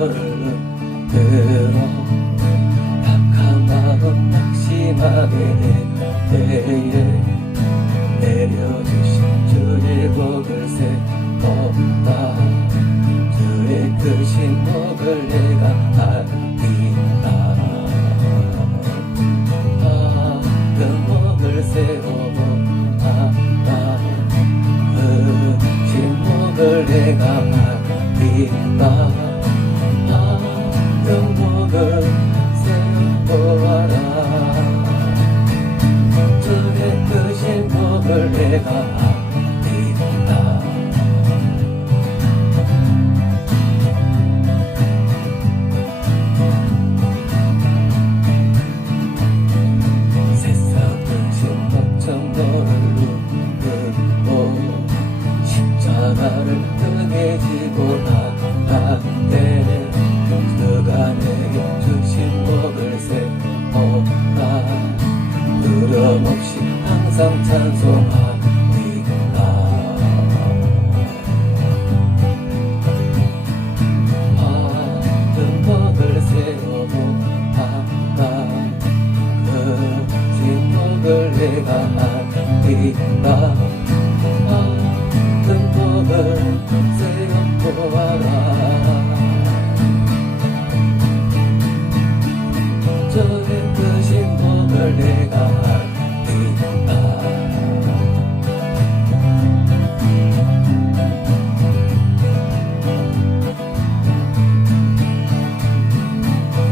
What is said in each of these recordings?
너를 들어 박한 마음 낙심하게 될 때에 내려주신 주의 복을 세웠다. 주의 크신 복을 내가 알리라. 그 복을 세워보아 크신 복을 내가 알리라. 그 복을 세워보아라. 주의 크신 복을 내가 알리라. 세상 크신 걱정 너를 누르고 십자가를 등에 지고 나간대. 그가 내게 주신 복을 세워라. 두려움 없이 항상 찬송하리라. 그 복을 세워보아라. 그 복을 내가 알리라. 그 복을 세워보아라. 주의 크신 복을 내가 알리라.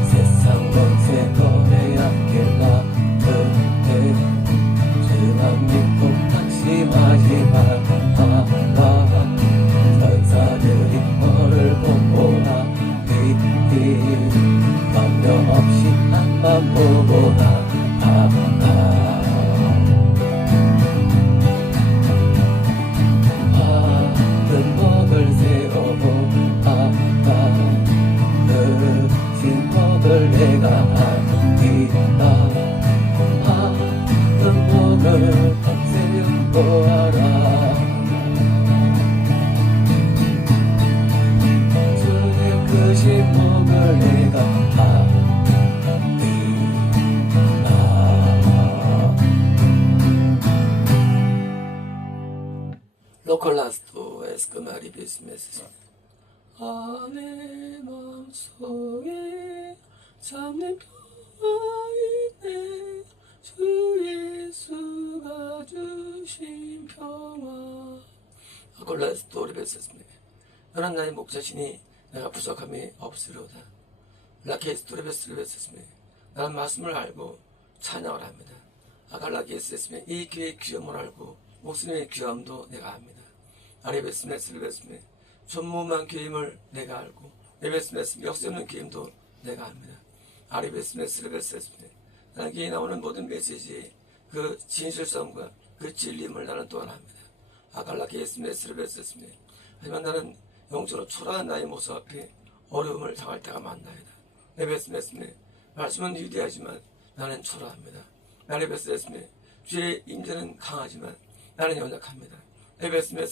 세상 권세 거래 앞길라 그때 주만 믿고 낙심하지 말아라. 천사들이 너를 보호하리니 변명 없이 한번 보고 나아가. 그 복을 세워보아라. 크신 복을 내가 알리라. 그 복을 세워보아라. 주의 크신 복을 내가 알리라. 로컬라스토 에스크마리 비스메스. 내 마음속에 참는 평화이네. 주 예수가 주신 평화. 로컬라스토 리베스메. 너는 나의 목자시니 내가 부족함이 없으리로다. 라케스토 리베스메. 나는 말씀을 알고 찬양을 합니다. 아갈라게스메. 이 귀의 귀함을 알고 목숨의 귀함도 내가 압니다. 아리베스메 전무만 귀임을 내가 알고 레베스메 역세없는 귀임도 내가 압니다. 아리베스메 나에게 나오는 모든 메시지의 그 진실성과 그 진리임을 나는 또한 압니다. 아갈라게스메 하지만 나는 영적으로 초라한 나의 모습 앞에 어려움을 당할 때가 많나이다. 레베스메 말씀은 위대하지만 나는 초라합니다. 아리베스메 주의 임재는 강하지만 나는 연약합니다. 레베스메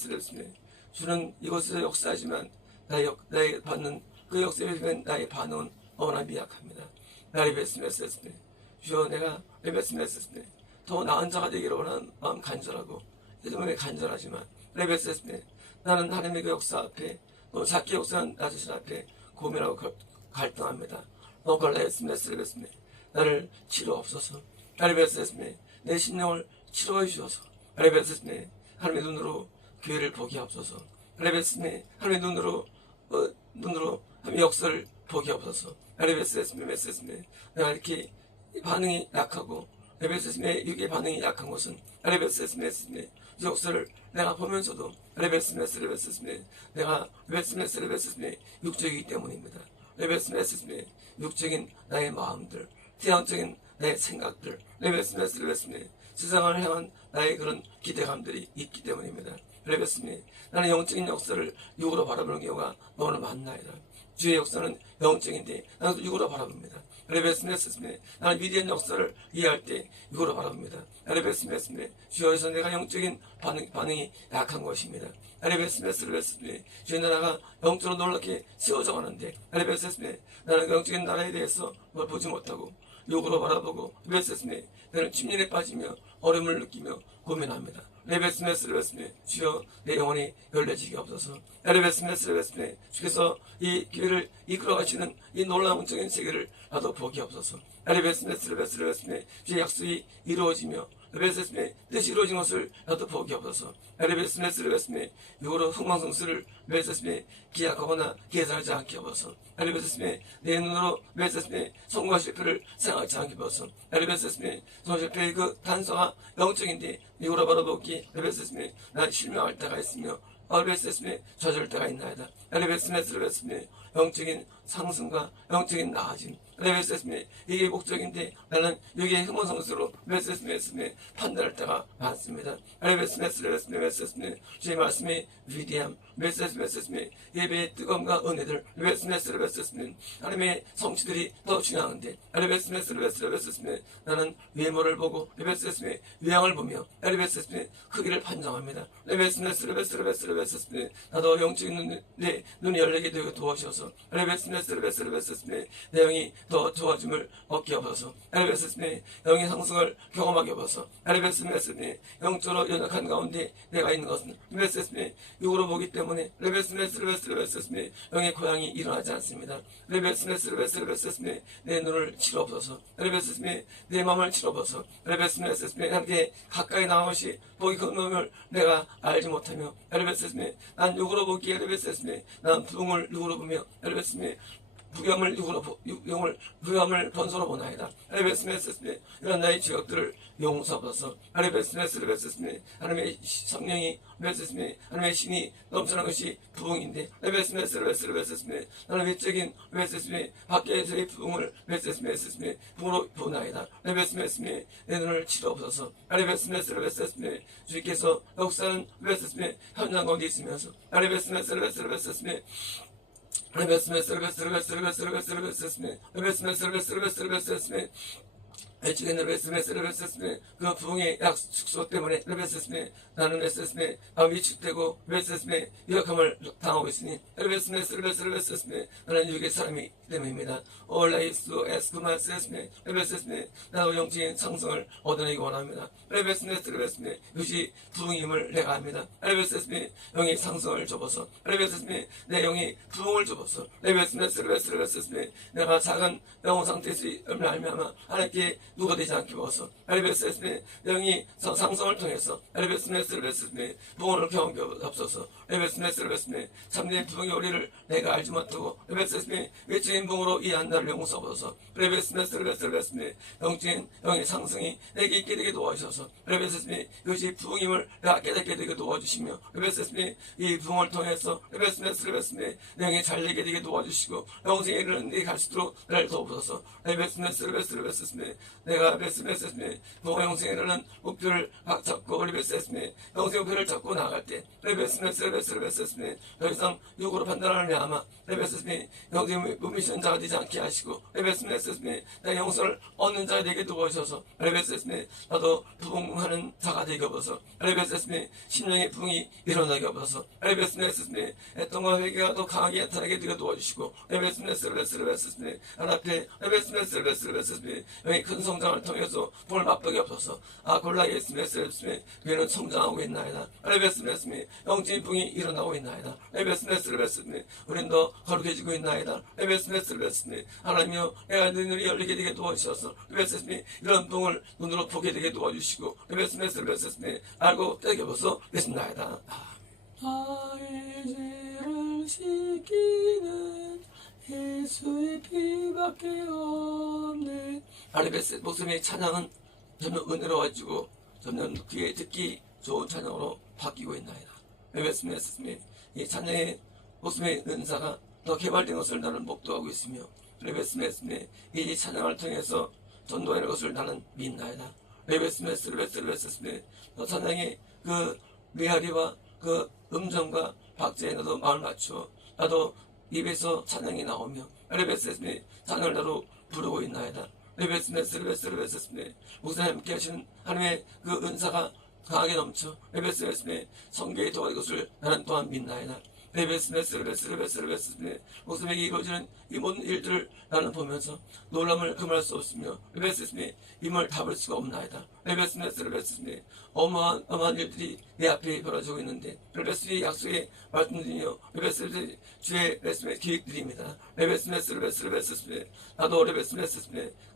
주는 이곳에서 역사하지만 나의 받는 그 역사에 대한 나의 반응은 너무나 미약합니다. 레베스메 주여 내가 레베스메 더 나은 자가 되기를 원하는 마음 간절하고 이름에 간절하지만 레베스메 나는 하나님의 그 역사 앞에 또 작게 역사한 나 자신 앞에 고민하고 갈등합니다. 레베스메 나를 치료하옵소서. 레베스메 내 심령을 치료해 주셔서 레베스메 하나님의 눈으로 교회를 보게 하옵소서. 레베스메 하나님의 눈으로 하나님의 역사를 보게 하옵소서. 레베스메 내가 이렇게 반응이 약하고 레베스메 육의 반응이 약한 것은 레베스메 역사를 내가 보면서도 레베스메 내가 레베스메 육적이기 때문입니다. 레베스메 육적인 나의 마음들, 태양적인 나의 생각들, 레베스메 세상을 향한 나의 그런 기대감들이 있기 때문입니다. 레베스니 나는 영적인 역사를 육으로 바라보는 경우가 너무 많나이다. 주의 역사는 영적인데 나는 육으로 바라봅니다. 레베스메스메 나는 위대한 역사를 이해할 때 육으로 바라봅니다. 레베스메스메 주여에서 내가 영적인 반응이 약한 것입니다. 레베스메스메 주의 나라가 영적으로 놀랍게 세워져 가는데 레베스메 나는 영적인 나라에 대해서 뭘 보지 못하고 육으로 바라보고 레베스메 나는 침륜에 빠지며 어려움을 느끼며 고민합니다. 레베스메 주여 내 영혼이 열려지게 없어서 레베스메 주께서 이 교회를 이끌어 가시는 이 놀라운 적인 세계를 나도 보기 없어서 레베스메 주의 약속이 이루어지며 레베스메 뜻이 이루어진 것을 나도 보기 없어서 레베스메 육으로 흥망성쇠를 레베스메 기약하거나 계산하지 않게 없어서 레베스메 내 눈으로 레베스메 성공과 실패를 생각하지 않게 없어서 레베스메 성공 실패의 그 단서가 영적인데 육으로 바라보기 레베스메 난 실명할 때가 있으며 레베스메 좌절 때가 있나이다. 레베스메 영적인 상승과 영적인 나아짐 레베스메 이게 목적인데 나는 여기에 흥원성수로 레베스메 판단할 때가 많습니다. 레베스메 주의 말씀의 위대함 레베스메 예배의 뜨거움과 은혜들 레베스메 하나님의 성취들이 더 중요한데 레베스메 나는 외모를 보고 레베스메 외양을 보며 레베스메 크기를 판정합니다. 레베스메 나도 영적인 내 눈이 열리게 되고 도와주셔서 레베스메 내 영이 더 좋아짐을 얻게 없어서 레베스메 영의 상승을 경험하게 없어서 레베스메 영적으로 연약한 가운데 내가 있는 것은 레베스메 육으로 보기 때문에 레베스메 영의 고향이 일어나지 않습니다. 레베스메 내 눈을 치러없어서 레베스메 내 마음을 치러없어서 레베스메 함께 가까이 나오시 보기 그 놈을 내가 알지 못하며 레베스메 난 육으로 보기에 레베스메 난 부흥을 육으로 보며 레베스메 부감을 부감을 번소로 보나이다. 레베스메 이런 나의 지역들을 용서하소서. 레베스메 하나님의 성령이 레베스메 하나님의 신이 넘쳐나는 것이 부흥인데 레베스메 나는 외적인 레베스메 밖에서의 부흥을 레베스메 부흥으로 보나이다. 레베스메 내 눈을 치러옵소서. 레베스메 주께서 역사는 레베스메 현장 가운데 있으면서 레베스메 애초에 레베스메 그 부흥의 약속소 때문에 레베스메 나는 레베스메 위축되고 레베스메 유력함을 당하고 있으니 레베스메 나는 육의 사람이 때문입니다. 올라이스도 에스쿠마스메 레베스메 나도 영적인 상승을 얻어내기 원합니다. 레베스메 이것이 부흥임을 내가 합니다. 레베스메 영의 상승을 접어서 레베스메 내 영이 부흥을 접어서 레베스메 내가 작은 영혼 상태에서 알미하마 하나님께 누가 되지 않게 먹어서 레베스메 영이 상승을 통해서 레베스메 부흥을 경험하게 없어서 레베스메 참된 부흥의 오리를 내가 알지 못하고 레베스메 외적인 부흥으로 이해한다를 용서하소서. 레베스메 영적인 영의 상승이 내게 있게 되게 도와주셔서 레베스메 이것이 부흥임을 내가 깨닫게 되게 도와주시며 레베스메 이 부흥을 통해서 레베스메 영이 잘되게 되게 도와주시고 영생에 이르는 데 갈 수 있도록 나를 도와주셔서 레베스메 내가 레베스메 부흥 영생에 이르는 목표를 각 잡고 레베스메 영생 목표를 잡고 나갈 때 레베스메 더 이상 육으로 판단하느니 아마 레베스메 영생 무미션 자가 되지 않게 하시고 레베스메 내 영성을 얻는 자가 되게 도와주셔서 레베스메 나도 부흥하는 자가 되게 없어서 레베스메 심령의 부흥이 일어나게 없어서 레베스메 애통과 회개가 더 강하게 나타나게 되게 도와주시고 레베스메 하나 앞에 레베스메 영의 큰 성장을 통해서 부흥을 맛보게 없어서 골라예스메 교회는 성장하고 있나이다. 레베스메 영적인 부흥이 일어나고 있나이다. 레베스메 우린 더 거룩해지고 있나이다. 레베스메 하나님이여 내가 눈이 열리게 되게 도와주셔서 레베스메 이런 부흥을 눈으로 보게 되게 도와주시고 레베스메 알고 떼겨버서 계신나이다. 나의 죄를 씻기는 예수의 피밖에 없네. 레베스 목숨의 찬양은 점점 은혜로워지고 점점 귀에 듣기 좋은 찬양으로 바뀌고 있나이다. 레베스메 이 찬양의 목숨의 은사가 더 개발된 것을 나는 목도하고 있으며 레베스메 이 찬양을 통해서 전도하는 것을 나는 믿나이다. 레베스메 너 찬양의 그 메아리와 그 그 음정과 박자에 나도 마음을 맞추어 나도 입에서 찬양이 나오며 레베스메 찬양을 나도 부르고 있나이다. 레베스메 목사님 함께 하시는 하나님의 그 은사가 강하게 넘쳐 레베스메 성교에 도와줄 것을 나는 또한 믿나이다. 레베스메 목사님에게 이루어지는 이 모든 일들을 나는 보면서 놀람을 금할 수 없으며 레베스메 임을 답을 수가 없나이다. 레베스메 어마어마한 일들이 내 앞에 벌어지고 있는데 레베스메 약속에 말씀드리며 레베스메 주의 레베스메 기획드립니다. 레베스메 나도 레베스메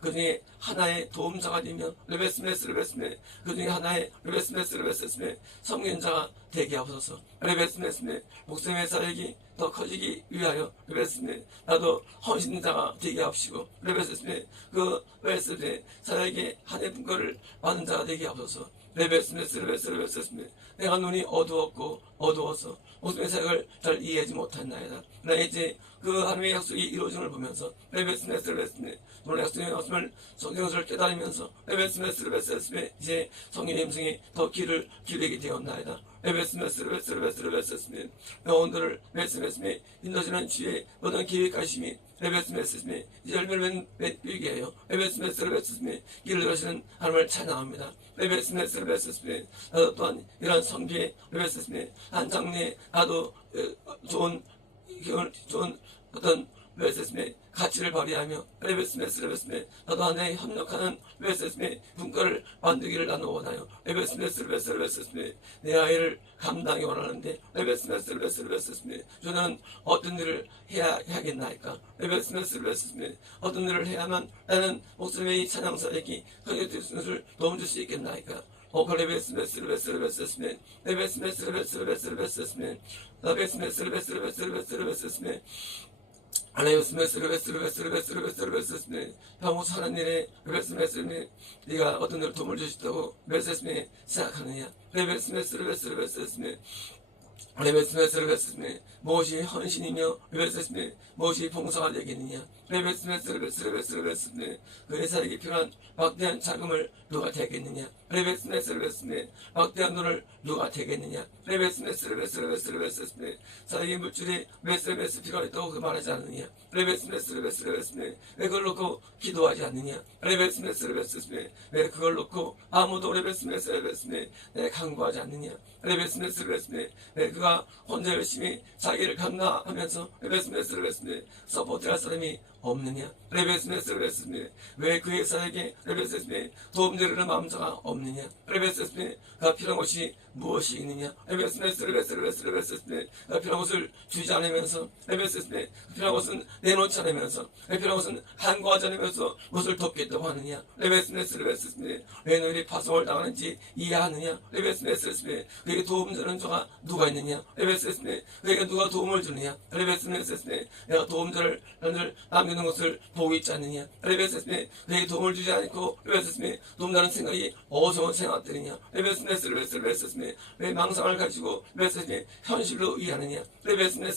그 중에 하나의 도움자가 되며 레베스메 그 중에 하나의 레베스메 성견자가 되게 하옵소서. 레베스메 목사님의 사역이 더 커지기 위하여 레베스메 나도 헌신자가 되게 하옵시고 레베스메 그 레베스메 사역의 한해 분과를 받는 자가 되게 하옵소서. 레베스메 내가 눈이 어두워서 목사님의 사역을 잘 이해하지 못했나이다. 나 이제 그 하나님의 약속이 이루어짐을 보면서 레베스메 오늘 약속의 말씀을 성경을 깨달으면서 레베스메 이제 성령의 음성이 더 귀를 기울이게 되었나이다. 레베스메 오늘을 레베스메 인도지는 주의 모든 기획하심이 레베스메 이제 열매를 맺게 하여 레베스메 길을 열으시는 하나님을 찬양합니다. 레베스메 나도 또한 이런 성교의 레베스메 한 장래에 나도 좋은 어떤 레베스메 가치를 발휘하며 레베스메 나도 하나에 협력하는 레베스메 분과를 만들기를 나는 원하여 레베스메 내 아이를 감당이 원하는데 레베스메 저는 어떤 일을 해야겠나이까. 레베스메 어떤 일을 해야만 나는 목숨의 이 찬양사역이 크게 될 수 있는 도움 줄 수 있겠나이까. 레베스메 평소 하는 일에 레베스메 네가 어떤 일을 도움을 주시다고 레베스메 생각하느냐. 레베스메 무엇이 헌신이며 레베스메 무엇이 봉사가 되겠느냐. 레베스메 그의 사역에 필요한 막대한 자금을 누가 되겠느냐. 레베스메 막대한 돈을 누가 되겠느냐. 레베스메 사역의 물질에 레베스메 필요가 있다고 그 말하지 않느냐. 레베스메 왜 그걸 놓고 기도하지 않느냐. 레베스메 왜 그걸 놓고 아무도 레베스메 간구하지 않느냐. 레베스메 왜 그가 혼자 열심히 자기를 감당하면서 레베스메 서포트할 사람이 없느냐. 레베스메 왜 그의 사역에 레베스메 도움되려는 마음자가 없느냐. 레베스메 그가 필요한 것이 무엇이 있느냐. 레베스메 그가 필요한 것을 주지 않으면서 레베스메 필요한 것은 내놓지 않으면서 필요한 것은 간구하지 않으면서 무엇을 돕겠다고 하느냐. 레베스메 왜 너희들이 파송을 당하는지 이해하느냐. 레베스메 그에게 도움 주는 자가 누가 있느냐. 레베스메 그에게 누가 도움을 주느냐. 레베스메 내가 도움자를 남기는 것을 보고 있지 않느냐. 레베스메 그에게 도움을 주지 않고 레베스메 도움자는 생각이 어서운 생각들이냐. 레베스메 왜 망상을 가지고 레베스메 현실로 이해하느냐. 레베스메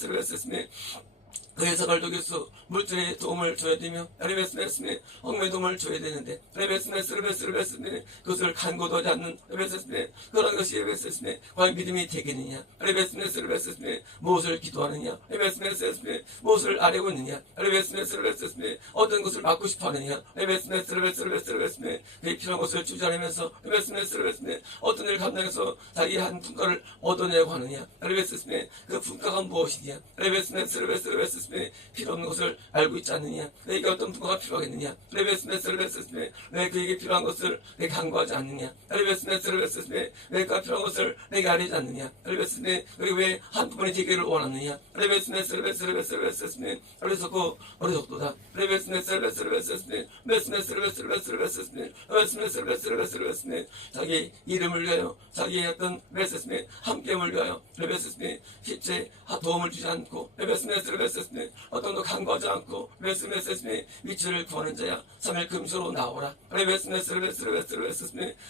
그의 사갈 독일수 물질에 도움을 줘야 되며 레베스메 엉매에 도움을 줘야 되는데 레베스메 그것을 간고도 하지 않는 레베스메 그런 것이 레베스메 과연 믿음이 되겠느냐. 레베스메 무엇을 기도하느냐. 레베스메 무엇을 아뢰고 있느냐. 레베스메 어떤 것을 받고 싶어 하느냐. 레베스메 그의 필요한 것을 주지 않으면서 레베스메 어떤 일을 감당해서 자기 한 분과를 얻어내려고 하느냐. 레베스메 그 분과가 무엇이냐. 레베스메 필요 없는 것을 알고 있지 않느냐. 내게 어떤 분과가 필요하겠느냐. 레베스메 왜 그에게 필요한 것을 내게 간구하지 않느냐. 레베스메 왜 그가 필요한 것을 내게 알리지 않느냐. 레베스메 왜 한 부분의 되기를 원하느냐. 레베스메 그래서 그 어리석도다. 레베스메 자기 이름을 위하여 자기의 어떤 레베스메 함께함을 위하여 레베스메 실제 도움을 주지 않고 레베스메 레베스네 어떤 도 간과하지 않고 레베스네 위치를 구하는 자야 3일 금수로 나오라 레베스네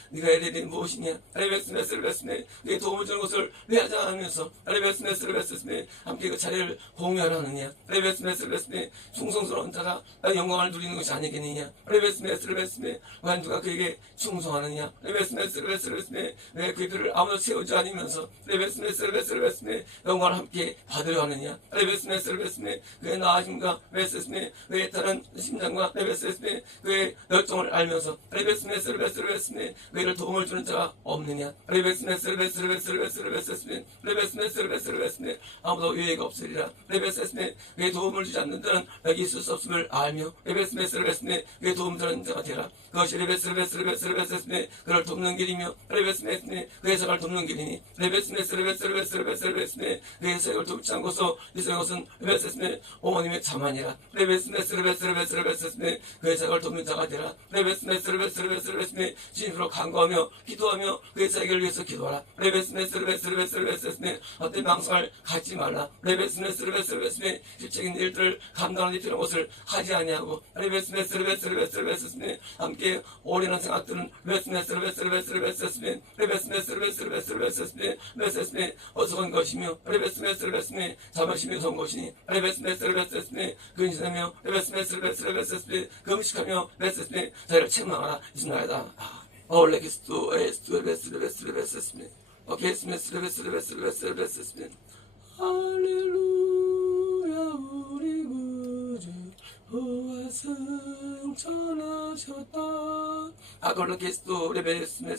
네가 해야 될 일이 무엇이냐 레베스네 네 도움을 주는 것을 왜 하지 않으면서 레베스네 함께 그 자리를 공유하느냐 레베스네 충성스러운 자가 영광을 누리는 것이 아니겠느냐 레베스네 왜 누가 그에게 충성하느냐 레베스네 왜 그 글을 아무도 채우지 않으면서 레베스네 영광을 함께 받으려 하느냐 레베스네 그의 나아짐과 레베스네 그의 다른 심장과 레베스네 그의 열정을 알면서 레베스네 그를 도움을 주는 자가 없느냐 레베스네 아무도 유예가 없으리라 레베스네 그의 도움을 주지 않는 자는 여기 있을 수 없음을 알며 레베스네 그의 도움 주는 자가 되라 그것이 레베스네 그를 돕는 길이며 레베스네 그의 생을 돕는 길이니 레베스네 그의 생을 돕지 않고서 이 생것은 레베스네 어머님의 자만이라 레베스네 그의 생을 돕는 자가 되라 레베스네 진심으로 간구하며 기도하며 그의 생을 위해서 기도하라 레베스네 어떤 망상을 갖지 말라 레베스네 실적인 일들을 감당하는 필요한 것을 하지 아니하고 레베스네 함께 오래는 생각들은 레베스네 어서간 것이며 레베스네 자만심이 선 것이니 레베스네 근신하며 레베스네 금식하며 레베스네 자기를 책망하라 이스나이다 올레키스도 에스도 레베스네 오케이스네 레베스네 할렐루야 우리 구주 부활승 전하셨다 아골로키스도 레베스네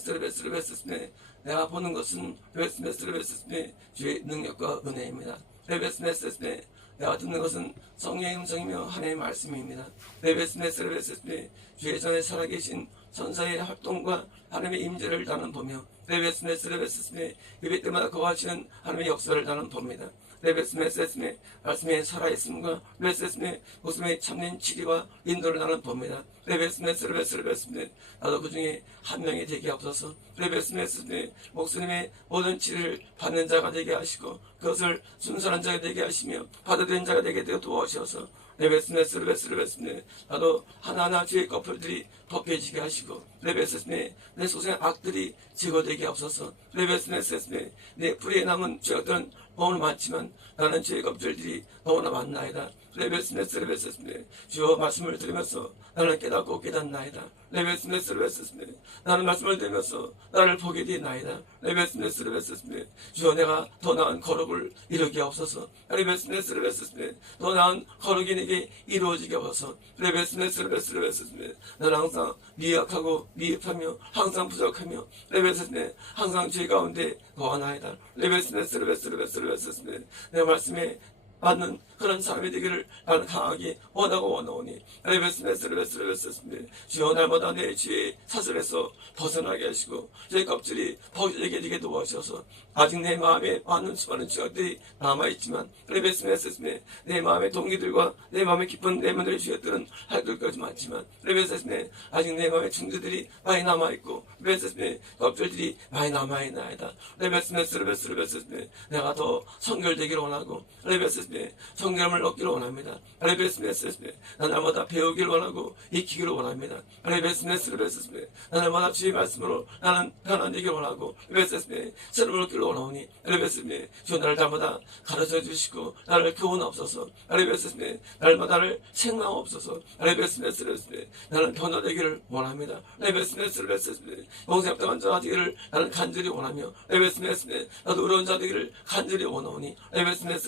내가 보는 것은 레베스네 주의 능력과 은혜입니다 레베스네 내가 듣는 것은 성령의 음성이며 하나님의 말씀입니다 레베스네 주의 전에 살아계신 선사의 활동과 하나님의 임재를 나는 보며 레베스네 예배 때마다 거하시는 하나님의 역사를 나는 봅니다 레베스네 말씀의 살아있음과 레베스네 웃음의 참된 치리와 인도를 나는 봅니다 레베스네 나도 그 중에 한 명이 되게 하옵소서 레베스네 목사님의 모든 치리를 받는 자가 되게 하시고 그것을 순수한 자가 되게 하시며 받아들인 자가 되게 되어 도와주셔서 레베스네 나도 하나하나 죄의 커플들이 벗겨지게 하시고 레베스네 내 소생의 악들이 제거되게 하옵소서 레베스네 내 뿌리에 남은 죄악들은 너무나 많지만 나는 죄의 겁들이 너무나 많나이다 레베스네 주여 말씀을 들으면서 나는 깨닫고 깨닫나이다 레베스네 나는 말씀을 들으면서 나를 보게 되나이다 레베스네 주여 내가 더 나은 거룩을 이루게 하옵소서 레베스네 더 나은 거룩이 내게 이루어지게 하옵소서 레베스네 나는 항상 미약하고 미흡하며 항상 부족하며 레베스네 항상 죄 가운데 거하나이다 레베스네 내 말씀에 맞는 그런 사람이 되기를 나는 강하게 원하고 원하오니 레베스네 주여 날마다 내 죄의 사슬에서 벗어나게 하시고 죄의 껍질이 벗겨지게 되게 도와주셔서 아직 내 마음에 많은 수많은 죄악들이 남아있지만 레베스네 내 마음의 동기들과 내 마음의 깊은 내면의 죄들은 할 것까지 많지만 레베스네 아직 내 마음의 중지들이 많이 남아있고 레베스네 껍질들이 많이 남아있나이다 레베스네 내가 더 성결되기를 원하고 레베스네 성결함을 얻기를 원합니다. 레베스네 나 날마다 배우기를 원하고 익히기를 원합니다. 레베스네 나 날마다 주의 말씀으로 나는 변화되기를 원하고 레베스네 새로운 얻기를 원하오니 레베스네 주 나를 날마다 가르쳐 주시고 나를 교훈하옵소서 레베스네 날마다 나를 책망하옵소서 레베스네 나는 변화되기를 원합니다. 레베스네 용서합당한 자 되기를 나는 간절히 원하며 레베스네 나도 어려운 자 되기를 간절히 원하오니 레베스네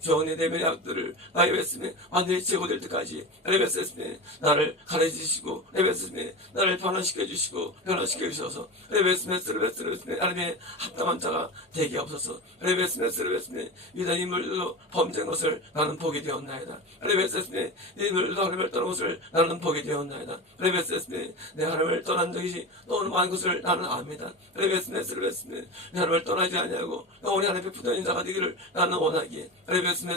주여 내 내면의 악들을 레베스네 완전히 제거될 때까지 레베스네 나를 가르치시고 레베스네 나를 변화시켜 주시고 변화시켜 주셔서 레베스네 하나님의 합당한 자가 되게 하옵소서 레베스네 위대한 인물들도 범죄한 것을 나는 보게 되었나이다 레베스네 인물들도 하나님을 떠난 것을 나는 보게 되었나이다 레베스네 내 하나님을 떠난 적이 너무 많은 것을 나는 압니다 레베스네 내 하나님을 떠나지 아니하고 영원히 하나님의 부도인 자가 되기를 나는 원하기에 레베스네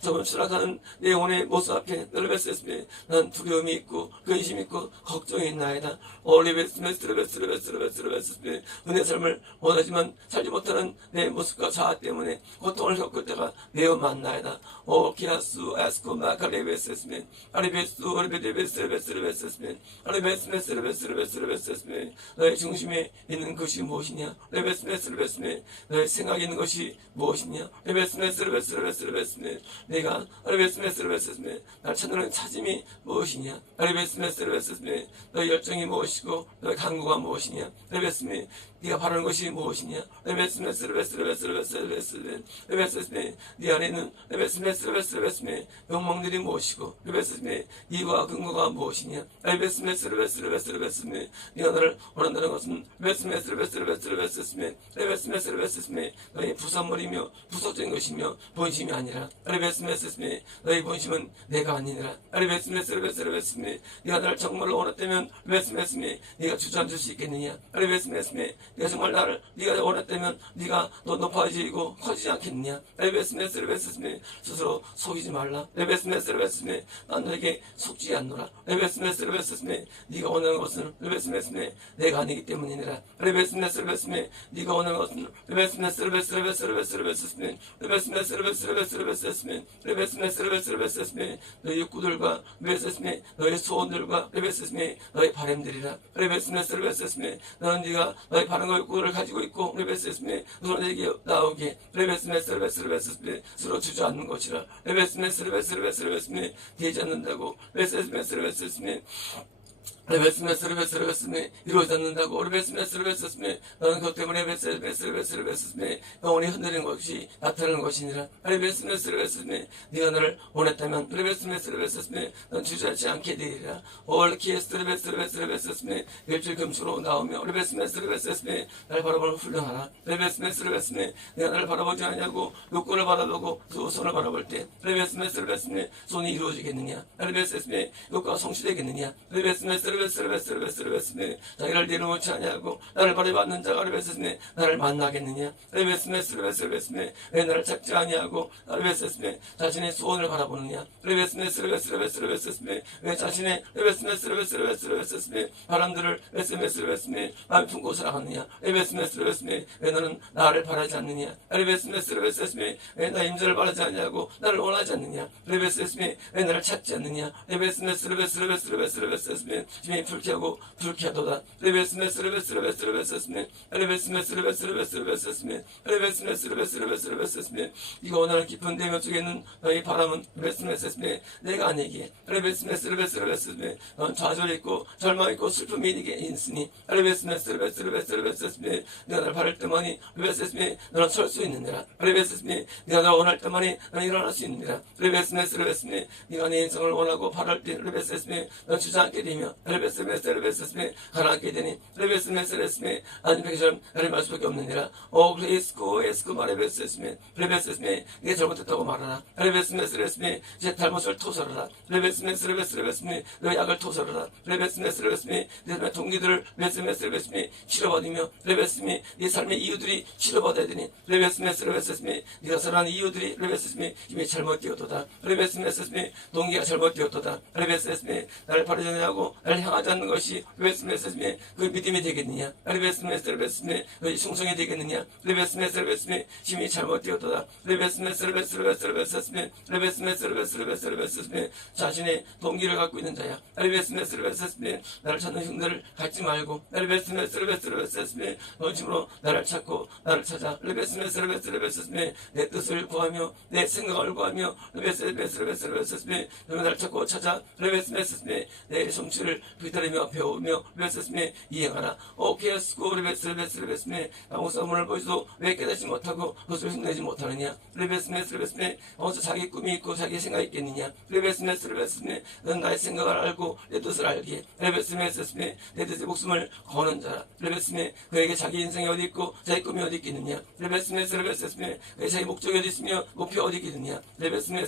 저번 추락하는 내 영혼의 모습 앞에 난 두려움이 있고 근심이 있고 걱정이 있나이다. 은혜 삶을 원하지만 살지 못하는 내 모습과 자아 때문에 고통을 겪을 때가 매우 많나이다. 기아수 아스코 마카레베스스멘 아리베스 오르베데베스레베스레베스스멘 아리베스메스레베스레베스레베스스멘 너의 중심에 있는 것이 무엇이냐? 레베스메스레베스메 너의 생각에 있는 것이 무엇이냐? 레베스메스레베스레베스레베스메 내가 아리베스메스레베스스메 날 찾는 찾음이 무엇이냐? 아리베스메스레베스스메 너의 열정이 무엇이고 너의 간구가 무엇이냐? 레베스메 네가 바라는 것이 무엇이냐? 레베스메스레베스레베스레베스레베스메 네 안에 있는 레베스메스레베스레베스메 욕망들이 무엇이고 레베스메 이유와 근거가 무엇이냐? 레베스메스레베스레베스레베스메 네가 나를 원한다는 것은 레베스메스레베스레베스레베스메 레베스메스레베스메 너의 부산물이며 부속적인 것이며 본심이 아니라 레베스메스메 너의 본심은 내가 아니라 레베스메스레베스레베스메 네가 나를 정말로 원했다면 레베스메스메 네가 주저앉을 수 있겠느냐? 레베스메스메 네가 정말 나를 네가 원했다면 네가 더 높아지고 커지지 않겠느냐? 레베스메스레베스메 스스로 속이지 말라. 레베스메스레베스메 난 너에게 속지 않노라. 레베스메스레베스메 네가 원하는 것은 레베스메스메 내가 아니기 때문이니라. 레베스메스레베스메 네가 원하는 것은 레베스메스레베스레베스레베스레베스메 레베스메스레베스레베스레베스메 레베스메스레베스레베스메 너의 욕구들과 레베스메 너의 소원들과 레베스메 너의 바람들이라. 레베스메스레베스메 너는 네가 너의 바람과 욕구를 가지고 있고 레베스메 서로 내게 나오게 레베스메스레베스레베스메 서로 주저앉는 것이라. 레베스메스레베스레베스레베스메 되지 않는다고 레베스메스레베스메 레베스메스레베스레베스메 이루어지 않는다고 레베스메스레베스메 너는 그것 때문에 레베스메스레베스레베스메 영혼이 흔들리는 것이 나타나는 것이니라. 레베스메스레베스메 네가 나를 원했다면 레베스메스레베스메 넌 주저하지 않게 되리라. 올키에스레베스레베스레베스메 일주일 금수로 나오며 레베스메스레베스메 나를 바라보는 훈련하라. 레베스메스레베스메 내가 나를 바라보지 않냐고 욕구를 바라보고 그 손을 바라볼 때 레베스메스레베스메 손이 이루어지겠느냐? 레베스메 욕구가 성취되겠느냐? 레베스메스레베스메 자기를 내려놓지 아니하고 나를 바라보는 자가 레베스메 나를 만나겠느냐? 레베스메스레베스메 왜 나를 찾지 아니하고 레베스메 자신의 소원을 바라보느냐? 레베스메스레베스레베스메 왜 자신의 레베스메스레베스레베스메 바람들을 레베스메스레베스메 마음이 품고 살아가느냐? 레베스메스레베스메 왜 너는 나를 바라지 않느냐? 레베스메스레베스메 왜 나의 임재를 바라지 않냐고 나를 원하지 않느냐? 레베스메 왜 나를 찾지 않느냐? 레베스메스레베스레베스레베스메 힘이 불쾌하고 불쾌하도다. 레베스메스레베스레베스레베스메 레베스메스레베스레베스레베스메 레베스메스레베스레베스레베스메 네가 원하는 깊은 대면 속에 있는 너의 바람은 레베스메스메 내가 아니기에 레베스메스레베스레베스메 넌 좌절이 있고 절망이 있고 슬픔이 네게 있으니 레베스메스레베스레베스레베스메 네가 나를 바랄 때만이 레베스메 너는 설 수 있느니라. 레베스메 네가 나를 원할 때만이 너는 일어날 수 있느니라. 레베스메스레베스메 네가 내 인생을 원하고 바랄 때 레베스메 넌 주저앉게 되며 레베스메스레베스메 가라앉게 되니 레베스메스레베스메 안배기처럼 나를 말 수밖에 없느니라. 그리스코 에스코 마레베스메 레베스메 이게 잘못했다고 말하라. 레베스메스레베스메 제 잘못을 토설하라. 레베스메스레베스레베스메 너의 약을 토설하라. 레베스메스레베스메 내 동기들을 레베스메스레베스메 치료받으며 레베스메 네 삶의 이유들이 치료받아야 되니 레베스메스레베스메 네가 사랑하는 이유들이 레베스메 힘이 잘못되었도다. 레베스메스메 동기가 잘못되었도다. 레베스메 나를 바라지 않냐고 나를 향하지 않는 것이 레베스메스메 그 믿음이 되겠느냐? 레베스메스레베스메 너의 충성이 되겠느냐? 레베스메스레베스메 힘이 잘못되었도다. 레베스메스레베스레베스레베스메 레베스메스레베스레베스레베스메 자신의 동기를 갖고 있는 자야. 레베스메스레베스메 나를 찾는 흉들을 갖지 말고 레베스메스레베스레베스메 너 힘으로 나를 찾고 나를 찾아 레베스메스레베스레베스메 내 뜻을 구하며 내 생각을 구하며 레베스메스레베스레베스메 너는 나를 찾고 찾아 레베스메스메 내 성취를 비따르며 배우며 레베스메 이행하라. 오케스코 레베스메 아무 싸움을 보이도 왜 깨닫지 못하고 그것을 힘내지 못하느냐? 레베스메 어디서 자기 꿈이 있고 자기 생각이 있겠느냐? 레베스메 넌 나의 생각을 알고 내 뜻을 알기에 레베스메 내 뜻의 목숨을 거는 자라. 레베스메 그에게 자기 인생이 어디 있고 자기 꿈이 어디 있겠느냐? 레베스메 그의 자기 목적이 어디 있으며 목표 어디 있겠느냐? 레베스메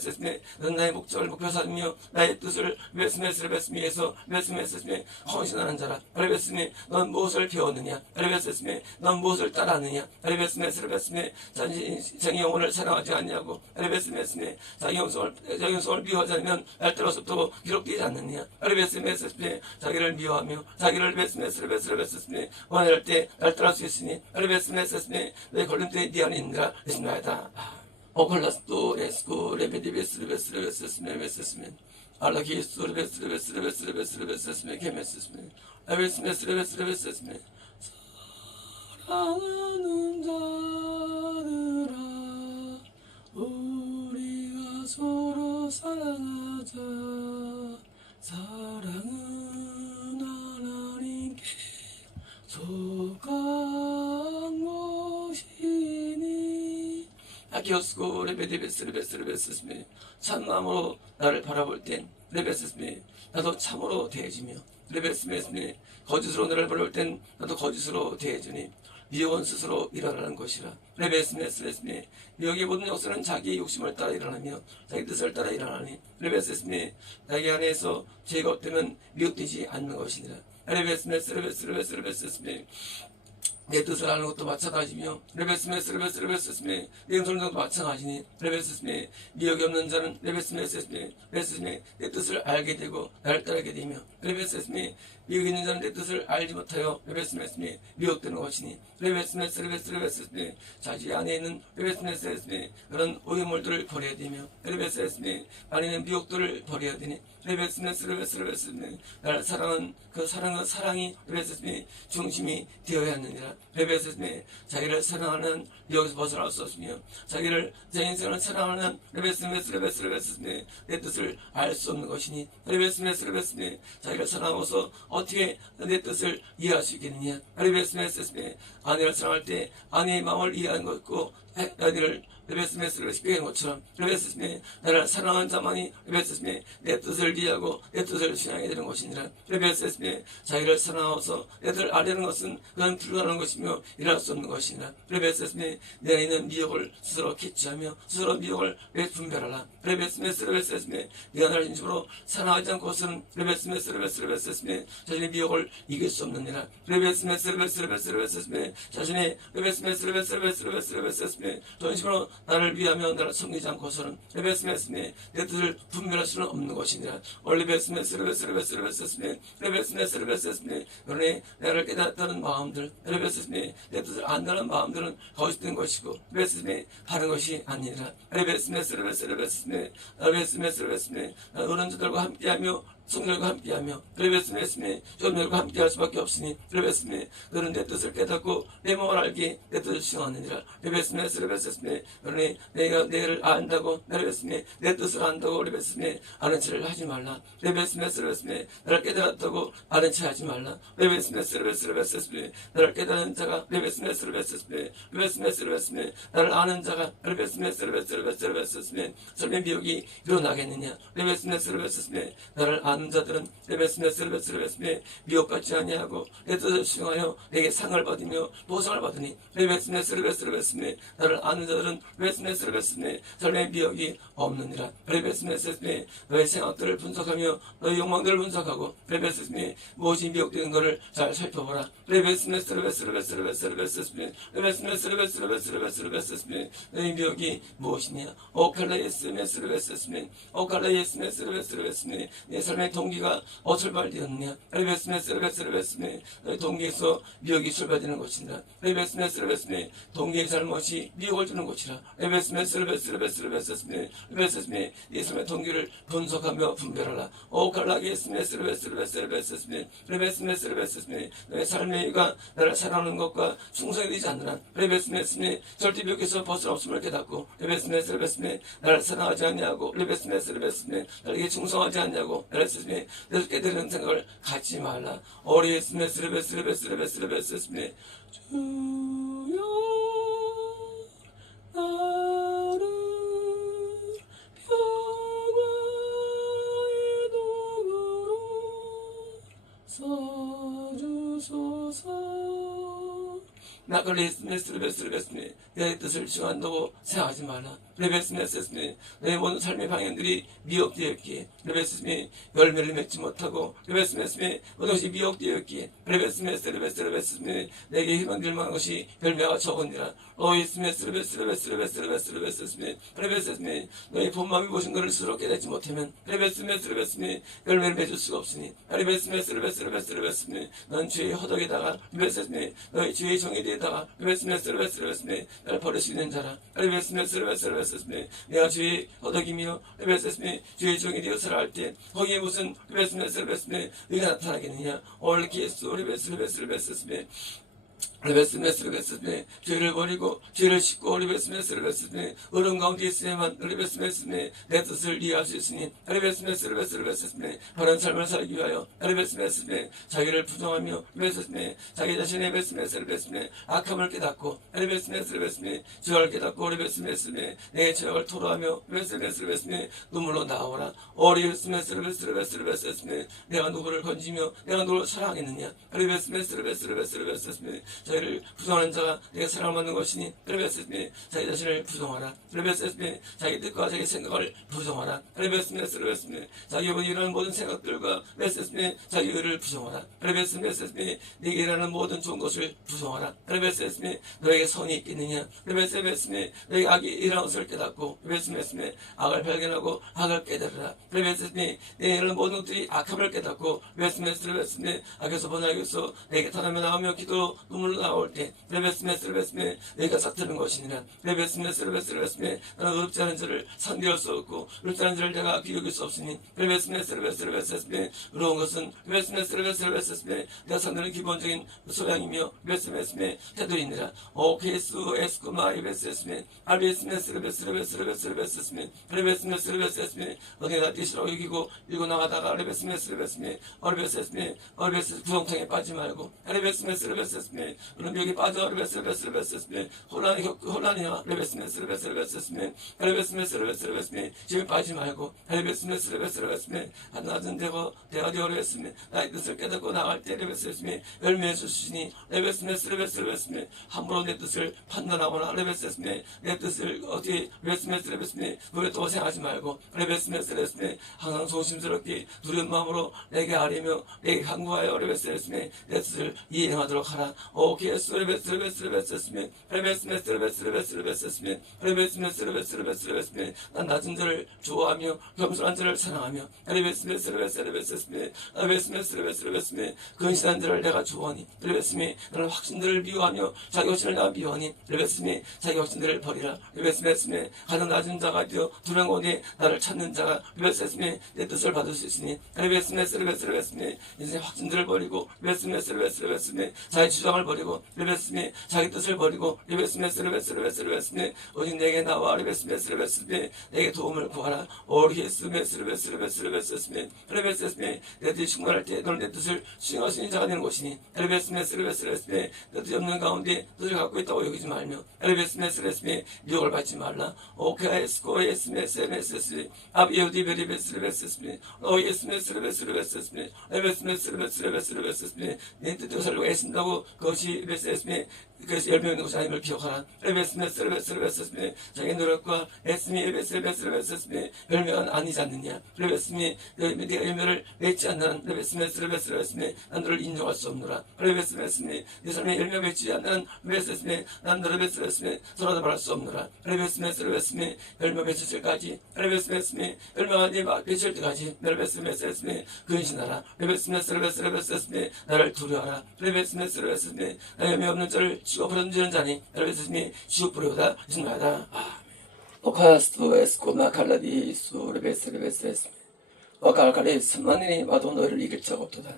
넌 나의 목적을 목표 삼으며 나의 뜻을 레베스메에서 레베스메 레베스스미 헌신하는 자라. 레베스스미 넌 무엇을 배웠느냐? 레베스스미 넌 무엇을 따라하느냐? 레베스스미 레베스스미 자기 영혼을 사랑하지 않냐고. 레베스스미 자기 영성을 미워하지 않으면 날때로서부터 기록되지 않느냐? 레베스스미 자기를 미워하며 자기를 레베스스미 원할 때 날때할 수 있으니 레베스스미 내 걸림돌이 네 안에 있느라 있습니다. 오컬라스도 레스코 레베디베스스미 알라기스 레베스스미 케메스스미 레베스스미 사랑하는 자들아 우리가 서로 사랑하자. 사랑은 하나님께 속한 것이니. 아키오스코 레베디베스스미 참마음으로 나를 바라볼 땐 레베스스미 나도 참으로 대해주며 레베스스미 거짓으로 나를 바라볼 땐 나도 거짓으로 대해주니 미혹은 스스로 일어나는 것이라. 레베스스미 미혹의 모든 역사는 자기 욕심을 따라 일어나며 자기 뜻을 따라 일어나니 레베스스미 자기 안에서 죄가 없다면 미혹되지 않는 것이니라. 레베스스미 내 뜻을 아는 것도 마찬가지며 레베스스미 내 영성도 마찬가지니 레베스스미 미혹이 없는 자는 레베스스미 내 뜻을 알게 되고 나를 따르게 되며 레베스스미 미혹이 있는 자는 내 뜻을 알지 못하여 레베스스미 미혹되는 것이니 레베스스미 자기 안에 있는 레베스스미 그런 오해물들을 버려야 되며 레베스스미 안에 있는 미혹들을 버려야 되니 레베스스미 나를 사랑은 그 사랑이 레베스스미 중심이 되어야 하느니라. 레베스스미 자기를 사랑하는 여기서 벗어날 수 없으며 자기를 제 인생을 사랑하는 레베스스미 내 뜻을 알 수 없는 것이니 레베스스미 자기를 사랑하고서 어떻게 내 뜻을 이해할 수 있겠느냐. 레베스스미 아내를 사랑할 때 아내의 마음을 이해하는 것고 아내를 레베스스미를 쉽게 하는 것처럼 레베스스미 나를 사랑하는 자만이 레베스스미 내 뜻을 이해하고 내 뜻을 신앙하게 되는 것이니라. 레베스스미 자기를 사랑하고서 내 뜻을 알려는 것은 그건 불가능한 것이며 일할 수 없는 것이니라. 레베스스미 내 안에 있는 미혹을 스스로 캐치하며 스스로 미혹을 분별하라. 레베스스미 네가 나를 진심으로 사랑하지 않고서는 레베스스미 자신의 미혹을 이길 수 없느니라. 레베스스미 자신의 레베스스미 전심으로 나를 위하며 나를 섬기지 않고서는 레베스스미 내 뜻을 분별할 수는 없는 것이니라. 레베스스미 그러니 나를 깨닫다는 마음들 레베스스미 내 뜻을 안다는 마음들은 거짓된 것이고 레베스스미 바른 것이 아니라. 레베스스미 어른 자들과 함께하며 성령과 함께하며 레베스스미 존mel과 함께할 수밖에 없으니 레베스스미 너는 내 뜻을 깨닫고 내 마음을 알게 내 뜻을 수행하느니라. 레베스스미 그러니 내가 내를 안다고 레베스스미 내 뜻을 안다고 레베스스미 아는 체를 하지 말라. 레베스스미 나를 깨달았다고 아는 체 하지 말라. 레베스스미 나를 깨달은 자가 레베스스미 나를 아는 자가 레베스스미 설명 미혹이 일어나겠느냐. 레베스스미 나를 아는 자들은 레베스스미 미혹받지 아니하고 내 뜻을 수행하여 내게 상을 받으며 보상을 받으니 레베스스미 나를 아는 자들은 레베스스미 삶의 미혹이 없느니라. 레베스스미 너의 생각들을 분석하며 너의 욕망들을 분석하고 레베스스미 무엇이 미혹되는 것을 잘 살펴보라. 레베스스미 너의 미혹이 무엇이냐. 오칼라예스미 내 삶의 동기가 출발되었느냐. 레베스스미 너의 동기에서 미혹이 출발되는 것이니라. 레베스스미 동기의 잘못이 미혹을 주는 것이라. 레베스스미 네 삶의 동기를 분석하며 분별하라. 오칼라예스미 레베스스미 너의 삶의 이유가 나를 사랑하는 것과 충성이 되지 않느라. 레베스스미 절대 미혹에서 벗어나 없음을 깨닫고 레베스스미 나를 사랑하지 않냐고. 레베스스미 나에게 충성하지 않냐고. 레베스스미 내가 깨달은 생각을 갖지 말라. 오리스미 레베스스미 주여 나를 평화의 도구로 써주소서. 나클리스미 내 뜻을 수행한다고 생각하지 말라. 레베스메스메 너의 모든 삶의 방향들이 미혹되었기에 레베스메 열매를 맺지 못하고 레베스메스메 모든 것이 미혹되었기에 레베스메 내게 희망될 만한 것이 열매가 적으니라. 레베스메 너의 본 마음이 보신 것을 스스로 깨닫지 못하면 레베스메 열매를 맺을 수가 없으니 레베스메 넌 죄의 허덕에다가 레베스메 너의 죄의 정의에다가 레베스메 나를 버리시는 자라. 레베스메 내가 죄의 허덕이며 레베스메 죄의 정의 되어 살아갈 때 거기에 무슨 레베스메 의가 나타나겠느냐. 올케스 레베스메 레베스메 죄를 버리고 죄를 씻고 레베스메 어려운 가운데 있어야만 레베스메 내 뜻을 이해할 수 있으니 레베스메 바른 삶을 살기 위하여 레베스메 자기를 부정하며 레베스메 자기 자신의 레베스메 악함을 깨닫고 레베스메 죄악을 깨닫고 레베스메 내 죄악을 토로하며 레베스메 눈물로 나오라. 오리스메 내가 누구를 건지며 내가 누구를 사랑하겠느냐. 레베스메 자기를 부정하는 자가 내가 사랑을 받는 것이니 레베스메 자기 자신을 부정하라. 레베스메 자기 뜻과 자기 생각을 부정하라. 레베스메 자기 의에 일하는 모든 생각들과 레베스메 자기 의를 부정하라. 레베스메 네게 일하는 모든 좋은 것을 부정하라. 레베스메 너에게 선이 있겠느냐. 레베스메 너에게 악이 일하는 것을 깨닫고 레베스메 악을 발견하고 악을 깨달으라. 레베스메 내게 일하는 모든 것들이 악함을 깨닫고 레베스메 악에서 벗어나기 위해서 내게 타나며 나오며 기도 눈물로 나올 때 레베스메 내가 삭트는 것이니라. 레베스메 나는 의롭지 않은 자를 상대할 수 없고 의롭지 않은 자를 내가 기억할 수 없으니 레베스메 의로운 것은 레베스메 내가 상대하는 기본적인 소양이며 레베스메 태도이니라. 오케스 에스코마 레베스메 알베스메 레베스메 어디에다 뜻이라고 여기고 읽고 나가다가 레베스메 구성통에 빠지지 말고 레베스메 그럼 여기 빠져 레베스메 혼란이야. 레베스메 집에 빠지지 말고 레베스메 낮은 데고 대가 되어 레베스메 나의 뜻을 깨닫고 나갈 때 레베스메 열매해 주시니 레베스메 함부로 내 뜻을 판단하거나 레베스메 내 뜻을 어떻게 레베스메 노래 또 생각하지 말고 레베스메 항상 조심스럽게 두려운 마음으로 내게 아뢰며 내게 간구하여 레베스메 내 뜻을 이행하도록 하라. 오케스 레베스메 난 낮은 자를 좋아하며 겸손한 자를 사랑하며 레베스메 근신한 자를 내가 좋아하니 레베스메 나는 확신들을 미워하며 자기 확신을 내가 미워하니 레베스메 자기 확신들을 버리라. 레베스메 가장 낮은 자가 되어 두려운 곳에 나를 찾는 자가 레베스메 내 뜻을 받을 수 있으니 레베스메 인생의 확신들을 버리고 레베스메 자기 주장을 버리고 레베스메 자기 뜻을 버리고 레베스메 오직 내게 나와 레베스메 내게 도움을 구하라. 오리스메 레베스메 내 뜻이 충만할 때 너는 내 뜻을 수행할 수 있는 자가 되는 것이니 레베스메 내 뜻이 없는 가운데 뜻을 갖고 있다고 여기지 말며 레베스메 미혹을 받지 말라. 오케스코 예스메 아비오디 베리베스메 오예스메 레베스메 내 뜻대로 살려고 애쓴다고 그것이 레베스메 그래서 열매 있는 것이 아님을 기억하라. 레베스메 자기 노력과 애씀이 레베스메 열매가 아니지 않느냐. 레베스메 내가 열매를 맺지 않는 레베스메 난 너를 인정할 수 없노라. 레베스메 내 삶에 열매 맺지 않는 레베스메 난 너를 레베스메 서로도 말할 수 없노라. 레베스메 열매 맺을 때까지 레베스메 열매가 네 맺을 때까지 레베스메 근신하라. 레베스메 나를 두려워하라. 레베스메 나 열매 없는 자를 지워버리는 자니 레베스메 지워버려다 신나다. 오카스토 에스코마 칼라디 수 레베스메 와칼칼레 3만인이 와도 너희를 이길 적 없도다.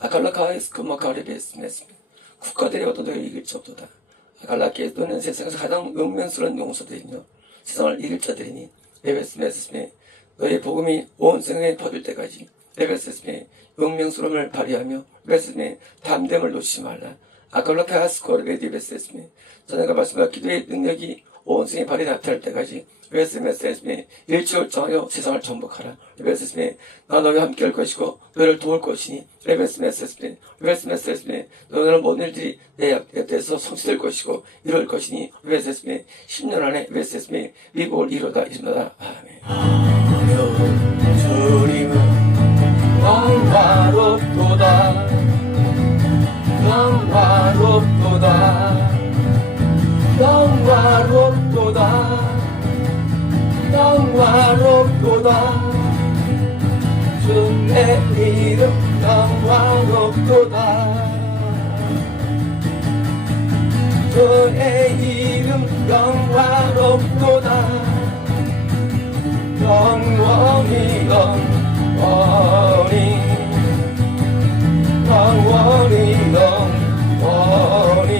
아칼라카 에스코마 카레베스메 국가들이 와도 너희를 이길 적 없도다. 아칼라케 너는 세상에서 가장 영명스러운 용서들이며 세상을 이길 자들이니 레베스메 너의 복음이 온 세상에 퍼질 때까지 레베스메 영명스러움을 발휘하며 레베스메 담됨을 놓치지 말라. 아칼라카 아스코 레베스메 자네가 말씀한 기도의 능력이 온 승의 발이 나타날 때까지 웨스메스에스미 일치월장하여 세상을 정복하라. 레베스메 나 너희와 함께 할 것이고 너희를 도울 것이니 레베스메스에스미 너희는 모든 일들이 내 옆에서 성취될 것이고 이룰 것이니 레베스메 10년 안에 레베스메 미국을 이루다. 아멘. 주님은 영화롭도다. 영화롭도다. 영화롭도다. 영화롭도다. 주의 이름 영화롭도다. 주의 이름 영화롭도다. 영원히 영원히 영원히 영원히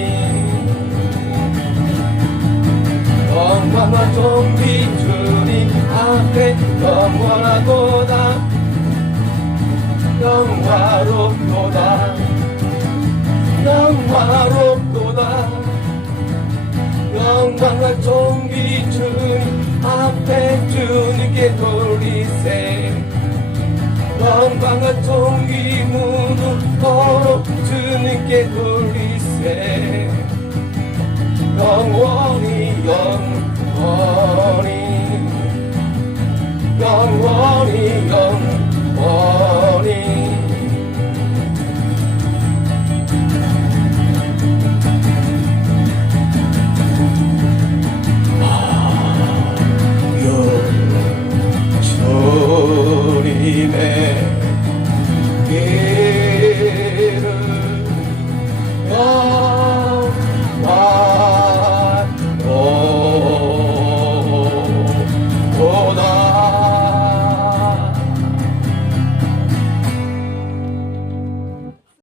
영광과 존귀 주님 앞에 영원하도다. 영화롭도다. 영화롭도다. 영광과 존귀 주님 앞에 주님께 돌리세. 영광과 존귀 무릎 걸어 주님께 돌리세. 영원히 영원히 영원히 영원히